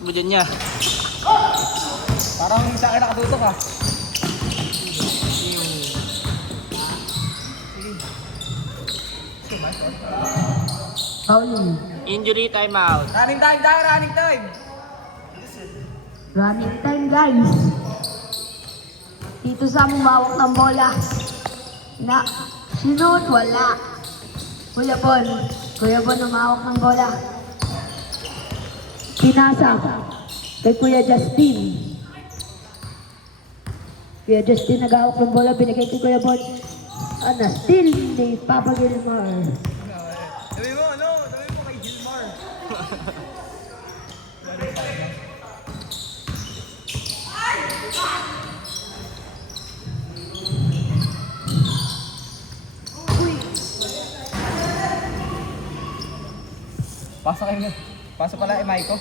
Shoot mo dyan niya. Parang sa akin nakatutok ah. Foul. Injury timeout. Running time tayo, running time. Running time, guys. Dito sa mawak ng bola. Na, sinot, wala. Kuya Bon umawak ng bola. Pinasa kay Kuya Justin. Kuya Justin nag-awak ng bola, binigay kay Kuya Bon. Still ni Papa Gilmar. Sabi mo, ano? Sabi mo kay Gilmar. Pasok kayo. Pasok pala Maiko.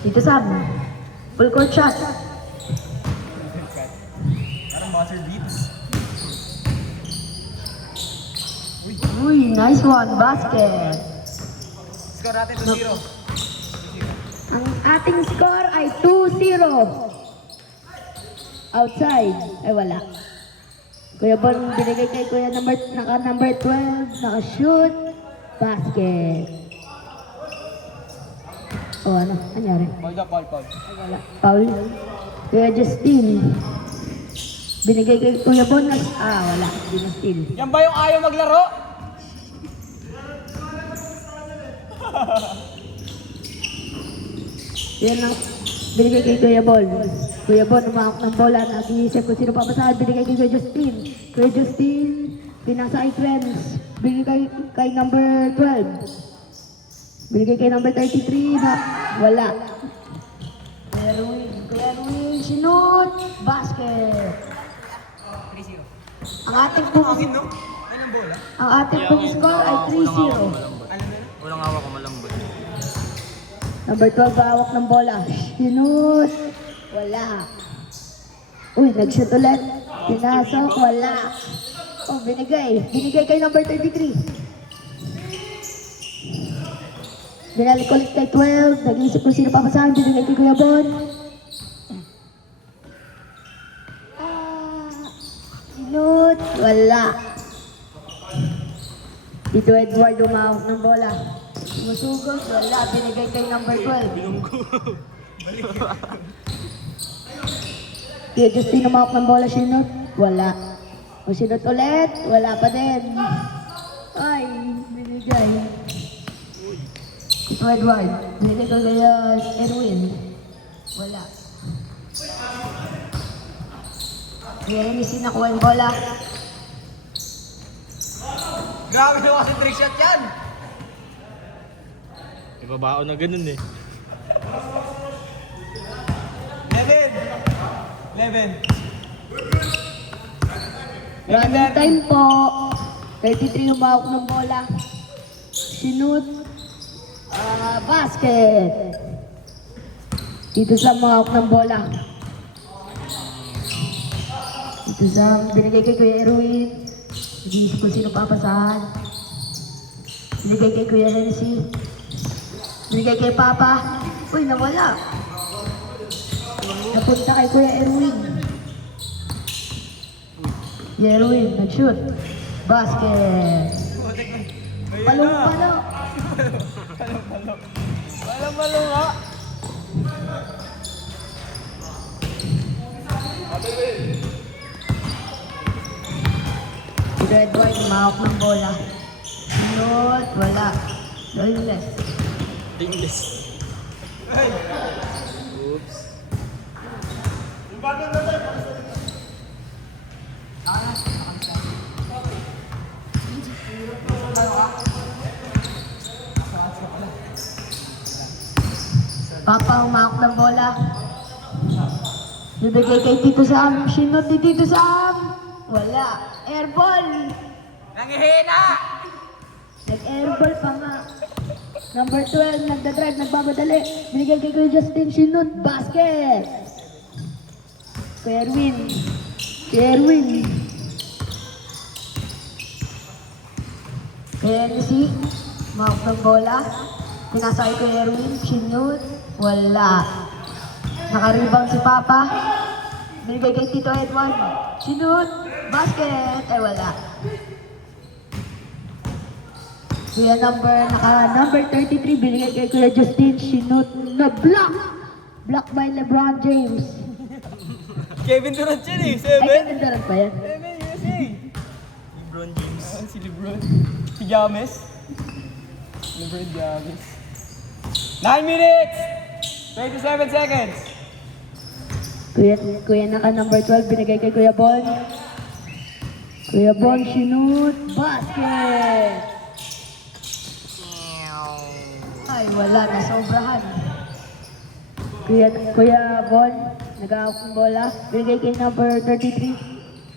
Dito Sam. Full court shot. Parang buzzer beats. Uy, nice one. Basket. Score natin 2-0. Ang ating score ay 2-0. Outside. Ay, wala. Kuya Bon, binigay kay Kuya number 12, naka-shoot, basket. Ano? Anyari? Ball. Ay, wala. Foul. Kuya Justin. Binigay kay Kuya Bon, wala. Di na steal. Yan ba yung ayaw maglaro? Yan ang binigay kay Kuya Bon. Kuya Bon, umahak ng bola. Nag-iisip kung sino papasahan. Binigay kay Kuya Justin. Kuya Justin, pinasa kay Friends. Binigay kay number 12. Binigay kay number 33 na wala. Kuya Erwin, sinut, basket. 3-0. Ang ating pong, Hangin no? Ano ang bola? ang ating pong score ay 3-0. Ano na? Unang hawak ko malambot. Number 12, hawak ng bola. Sinut, wala. Uy, nag-shoot ulit. Pinasok, wala. Binigay. Binigay kay number 33. Binalik ulit kay 12. Nag-iisip kung sino papasahan. Binigay kay Kuya Bon. Sinut, wala. Dito Edward umawak ng bola. Sumusugod, wala. Binigay kay number 12. Kuya Justin umawak ng bola. Sinut, wala. O sinut ulit, wala pa din. Ay, binigay. Ito Edward, binigay ko kay Erwin. Wala. Kaya Emerson nakuha yung bola. Grabe na kasi trick shot yan! Ibabao na ganun eh. 11. Running time po. 33 umawak ng bola. Sinut. Basket. Dito sa umawak ng bola. Dito sa binigay kay Kuya Erwin. Hindi ko sino papasahan. Binigay kay Kuya Hensi. Binigay kay Papa. Uy, nawala. Napunta kay Kuya Erwin. Kuya Erwin, nag-shoot. Basket. Palong-palo. Palo nga! Red White, mahawak ng bola. Sinot, wala. Lawless. Dingless. Oops. Papa, umahawak ng bola. Bibigay kay Tito Sam. Sinot ni Tito Sam. Wala. Airball. Nangihina! Nag-airball pa nga. Number 12, nagdadrive, nagbamadali. Binigay kay Kuya Justin, sinut, basket. Kuya Erwin. Kuya Erwin. Kuya Erwin, mahawak ng bola. Pinasakay ko Erwin, sinut, wala. Nakaribang si Papa. Binigay kay Tito Edward, sinut, basket, ay wala. Kuya number 33, binigay kay Kuya Justin, sinut, na block. Block by LeBron James. Kevin Durant yan eh. Ay, Kevin Durant pa yan. 7 USA. LeBron James. Si Lebron. Si James. Lebron James. 9 minutes! 27 seconds. Kuya naka number 12, binigay kay Kuya Bon. Kuya Bon, sinut, basket. Ay, wala, nasobrahan. Kuya Bon, nag-aawak ng bola. Binigay kay number 33.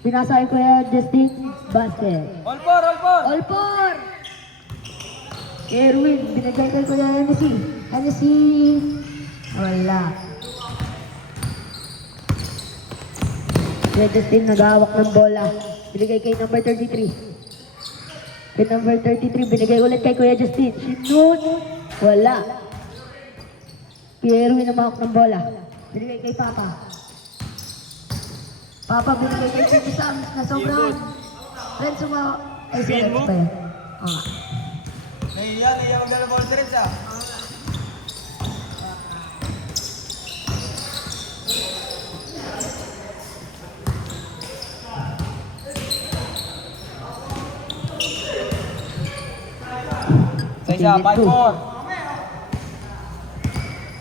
Pinasa kay Kuya Justin, basket. All four, all four. All four! Erwin, binigay kay Kuya Hennessy. Hennessy, wala. Kuya Justin, nag-aawak ng bola. Binigay kay number 33. Kay number 33, binigay ulit kay Kuya Justin. Sinut, wala. Kuya Erwin, namahawak ng bola. Binigay kay Papa. Papa, binigay kay Tito Sam na sobrang. Friends, sumahawak. Ay, si Rex pa yan. Oo nga. Nahiya maglalabang sa rin siya. Sa isa, 5-4.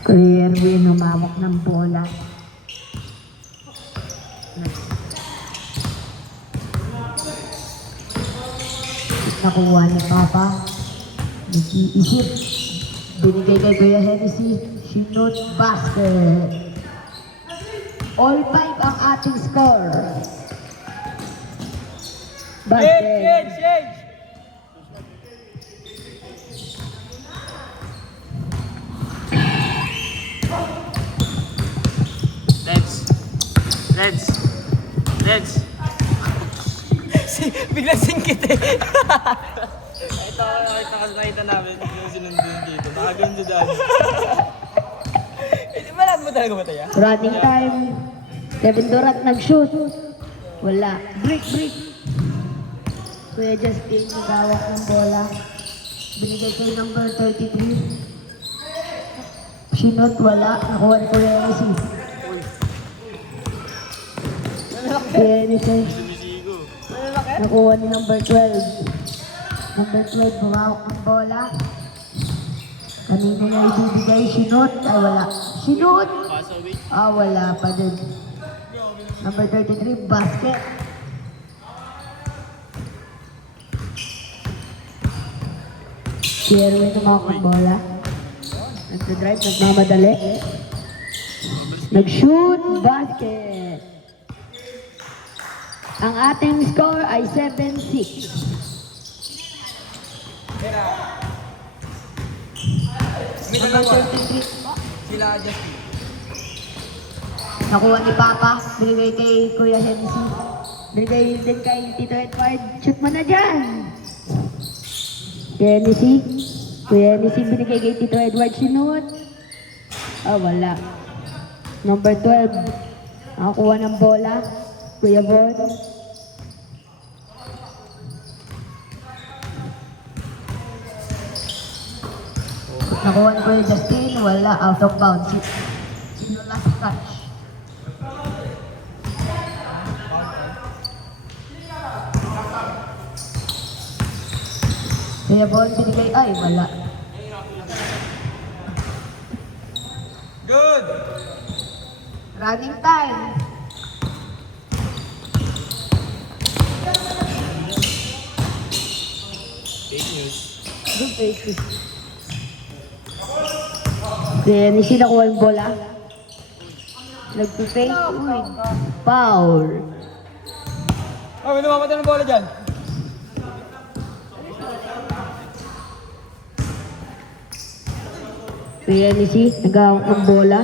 Kuya Erwin, humawak ng bola. Nakuha ni Papa. Nag-iisip. Binigay kay Kuya Hennessy. Sinut, basket. All 5 ang ating score. Basket. Change! Reds. Biglang singkit eh. Nakita namin yung sinundin dito. Nakaganda dyan. Hindi ba lahat mo talaga ba tayo? Running time. Kevin Durant nag-shoot. Wala. Break. Kuya Justin, nagawak ng bola. Binigay kay number 33. Sinot, wala. Nakuha ni Kuya Hennessy. Kuya Hennessy. Sumisigo. Nakuha ni number 12. Number 12, bumawak ng bola. Kanina na ibibigay, sinot. Ay, wala. Sinot! Pass away. Wala pa din. Number 33, basket. Si Erwin tumawak ng bola. Nagdadrive, nagmamadali. Nag-shoot, basket. Ang ating score ay 7-6. Number 33. Sila Justin. Nakuha ni Papa, binigay kay Kuya Hennessy. Binigay din kay Tito Edward. Shoot mo na dyan! Kuya Hennessy, binigay kay Tito Edward. Sinut. Wala. Number 12. Nakakuha ng bola. Kuya Bon. Nakuha ni Kuya Justin. Wala. Out of bounds. Sino last touch? Kuya Bon, binigay. Ay, wala. Good! Running time. Fake news. Good faces. Kaya ni sila kuha yung bola. Nag-fake. Uy. Foul. Oh, may namamatay ng bola dyan. Kaya ni nag-awak ng bola.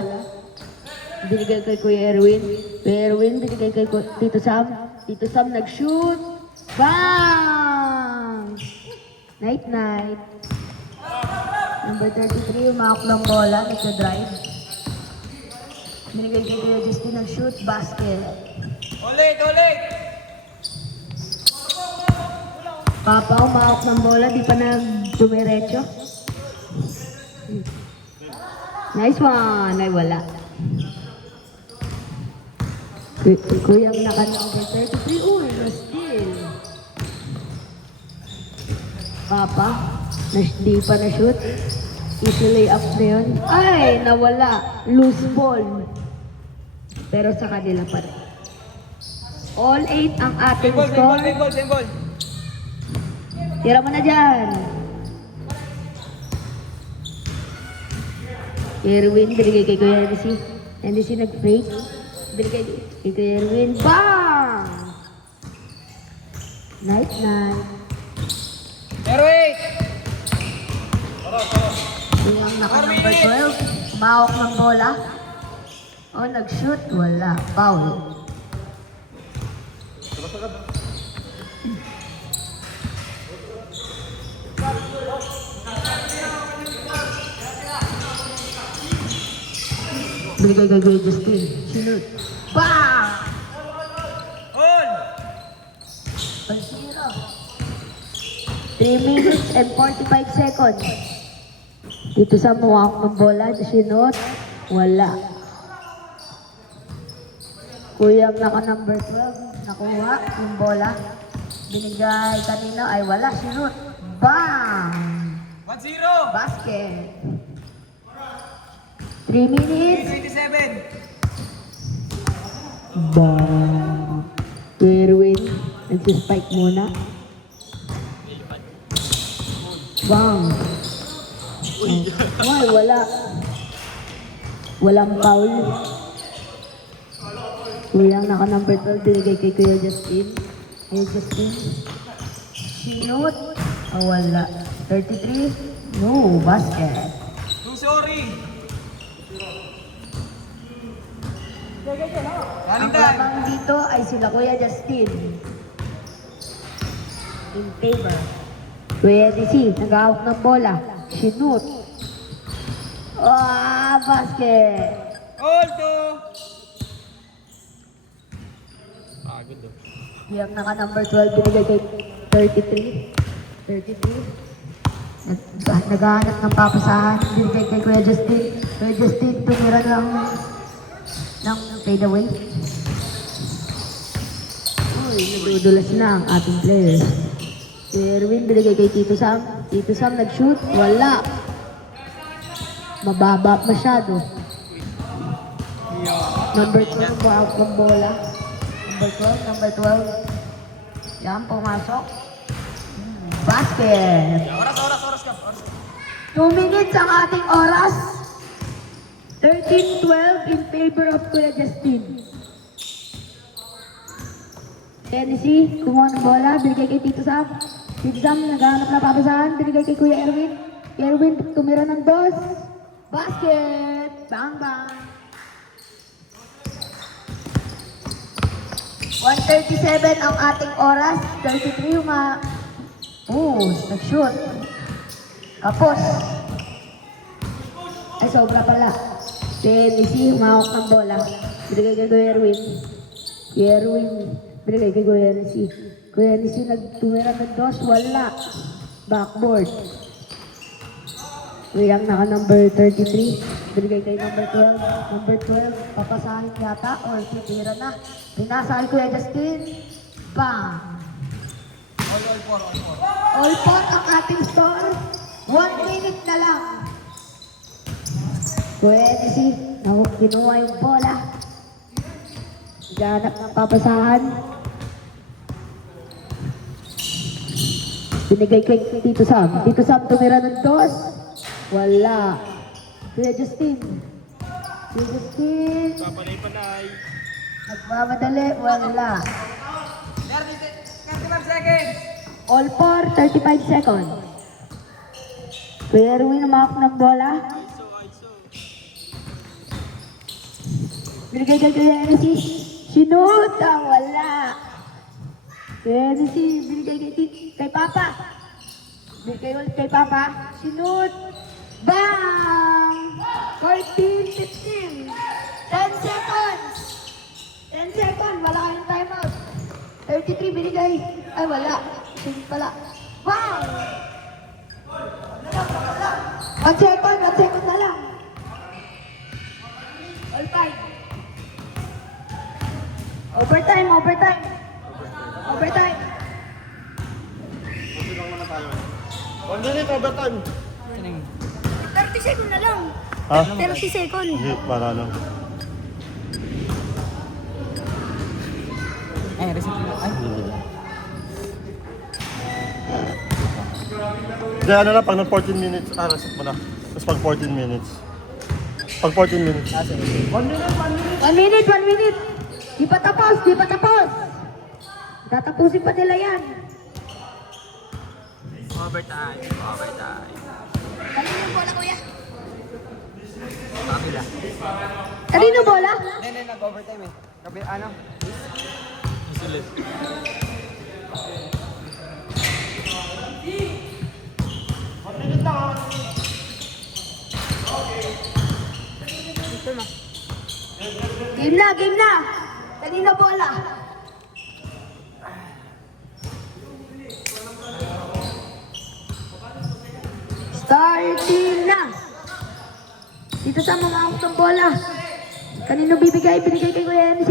Binigay kay Kuya Erwin. Kuya Erwin, binigay kay Tito Sam. Tito Sam nag-shoot. Bang! Night. Number 33, umakak ng bola, nagka-drive. Binigay kay Kuya Justin ng shoot, basket. Ulit, ulit! Papa, umakak ng bola, di pa nag-dumiretso. Nice one! Ay, wala. Kuyang naka-number 33, uy, no steal. Papa, di pa na-shoot. Easy layup na yun. Ay, nawala. Loose ball. Pero sa kanila pa rin. All 8 ang ating Same ball, same ball, score. same ball, same ball. Tira mo na dyan. Erwin, binigay kay Kuya Hennessy. Hennessy nag-fake. Binigay kay Kuya Erwin. Bang! Night, night. Pero wait! Yung naka-number 12, mahawak ng bola. O, nag-shoot, wala. Foul. Binigay kay Kuya Justin. Shoot. Bang! On! 1-0. 3 minutes and 45 seconds. Dito sa muwak ng bola, sinot, wala. Kuyang naka-number 12, nakuha yung bola. Binigay kanina, ay wala, sinot. Bang! 1-0! Basket. 3 minutes. 27! Bang! Erwin, nagsispike muna. Bang! Ay, wala. Walang foul. Kuyang naka-number 12, binigay kay Kuya Justin. Kuya Justin. Sinot. Oh, wala. 33. No, basket. Too sorry! Ang Running time! lamang dito ay sila Kuya Justin. In favor. Kuya DC, nag-out ng bola. Sinut. Ah, basket. All two! Pagod oh. Yung naka-number 12, binigay kay 33. 33. Naghahanap ng papasahan. Binigay kay Kuya Justin. Kuya Justin, tumira ng fadeaway. Uy, nadudulas na ang ating players. Si Erwin, binigay kay Tito Sam. Tito Sam nag-shoot. Wala. Mababa masyado. Number 12, out ng bola. Number 12. Yan, pumasok. Basket. Oras ka! 2 minutes ang ating oras. 13-12 in favor of Kuya Justin. Tennessee, kumuha ng bola, binigay kay Tito Sam. Tito Sam, naghahanap na papasahan, binigay kay Kuya Erwin. Erwin, tumira ng dos. Basket! Bang, bang! 1:37 ang ating oras. 33 nag-shoot. Kapos. Ay, sobra pala. Tennessee, humawak ng bola. Binigay kay Kuya Erwin. Kuya Erwin, binigay kay Kuya Hennessy. Kuya Hennessy nagtumira ng dos, wala. Backboard. Kuyang naka-number 33. Binigay kay number 12. Number 12, papasahin yata or titira na. Pinasa kay Kuya Justin. Bang! All four ang ating score. 1 minute na lang. Kuya Hennessy, kinuha yung bola. Ganap ng papasahan. Binigay kay Tito Sam. Tito Sam tumira ng dos. Wala. Kuya Justin. Kuya Justin. Papanay-panay. Nagmamadali. Wala. 35 seconds! All for 35 seconds. Kuya Erwin, umakak ng bola. Binigay kay Kuya Hennessy. Sinut! Wala. Kuya Hennessy, binigay kay Papa. Binigay ulit kay Papa. Sinut! Bang! 14, 15. 10 seconds. 10 seconds. Wala kayong timeout. 33 binigay. Ay, wala. Sige pala. Bang! 1 second. 1 second na lang. All five. Overtime, overtime. Overtime. 1 minute overtime. 30 seconds na lang. Ha? 30 seconds. Hindi, para lang. Ay, reset mo. Ay. Hindi, ano na, pag nag 14 minutes, reset mo na. Tapos pag 14 minutes. Pag 14 minutes. 1 minute, 1 minute. Di pa tapos, di pa tapos. Tatapusin pa nila yan. Overtime. Overtime. Kanino bola, kuya? Kapila. Kanino bola? Hindi, nag-overtime eh. Kapi, ano? Isulit. Game na, game na. Kanino bola? Starting na. Dito sa mga hawak ng bola. Kanino bibigay? Binigay kay Kuya NC.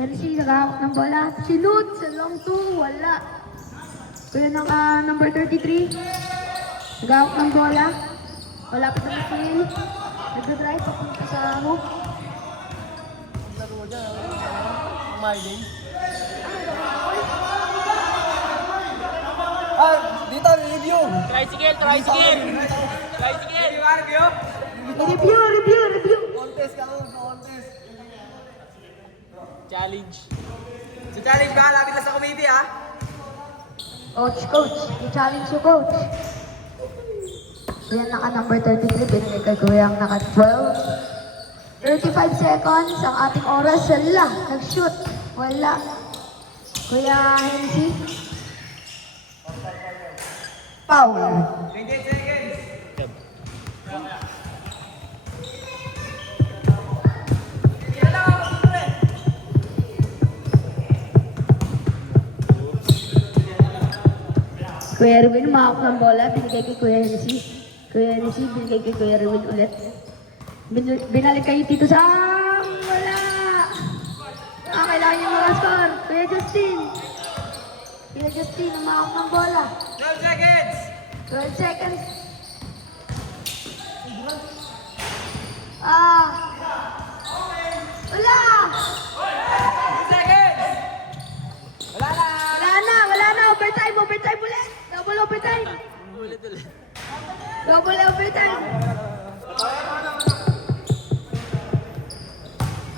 NC nagahawak ng bola. Sinut sa long two. Wala. Kuya number 33. Nagahawak ng bola. Wala pa sa masin. Nagdadrive papunta sa hook. Ah, dito, review. Tricycle, tricycle. Tricycle. Review. Review. Contest ka lang, contest. Challenge. So challenge ba? Lapit na sa committee ha? Coach. I-challenge you, coach. Kuya naka number 33, binigay kay Kuya ang naka 12. 35 seconds ang ating oras. Wala. Nag-shoot. Wala. Kuya Hensi. Foul. 28 seconds. Kuya Erwin, umahak ng bola. Binigay kay Kuya Hensi. Kuya Hensi, binigay kay Kuya Erwin ulit. Binalik kayo dito sa... Wala! Kailangan niyo makascore. Kuya Justin. Kuya Justin, umahak ng bola. 12 seconds. 12 seconds. Wala! 10 seconds. Wala na. Wala na. Overtime ulit. Double overtime. Ulit ulit. Double overtime.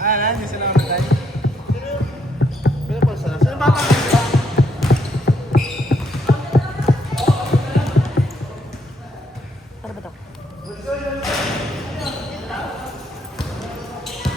Ah, hindi sila namatay. Pero pa sana. Sino ba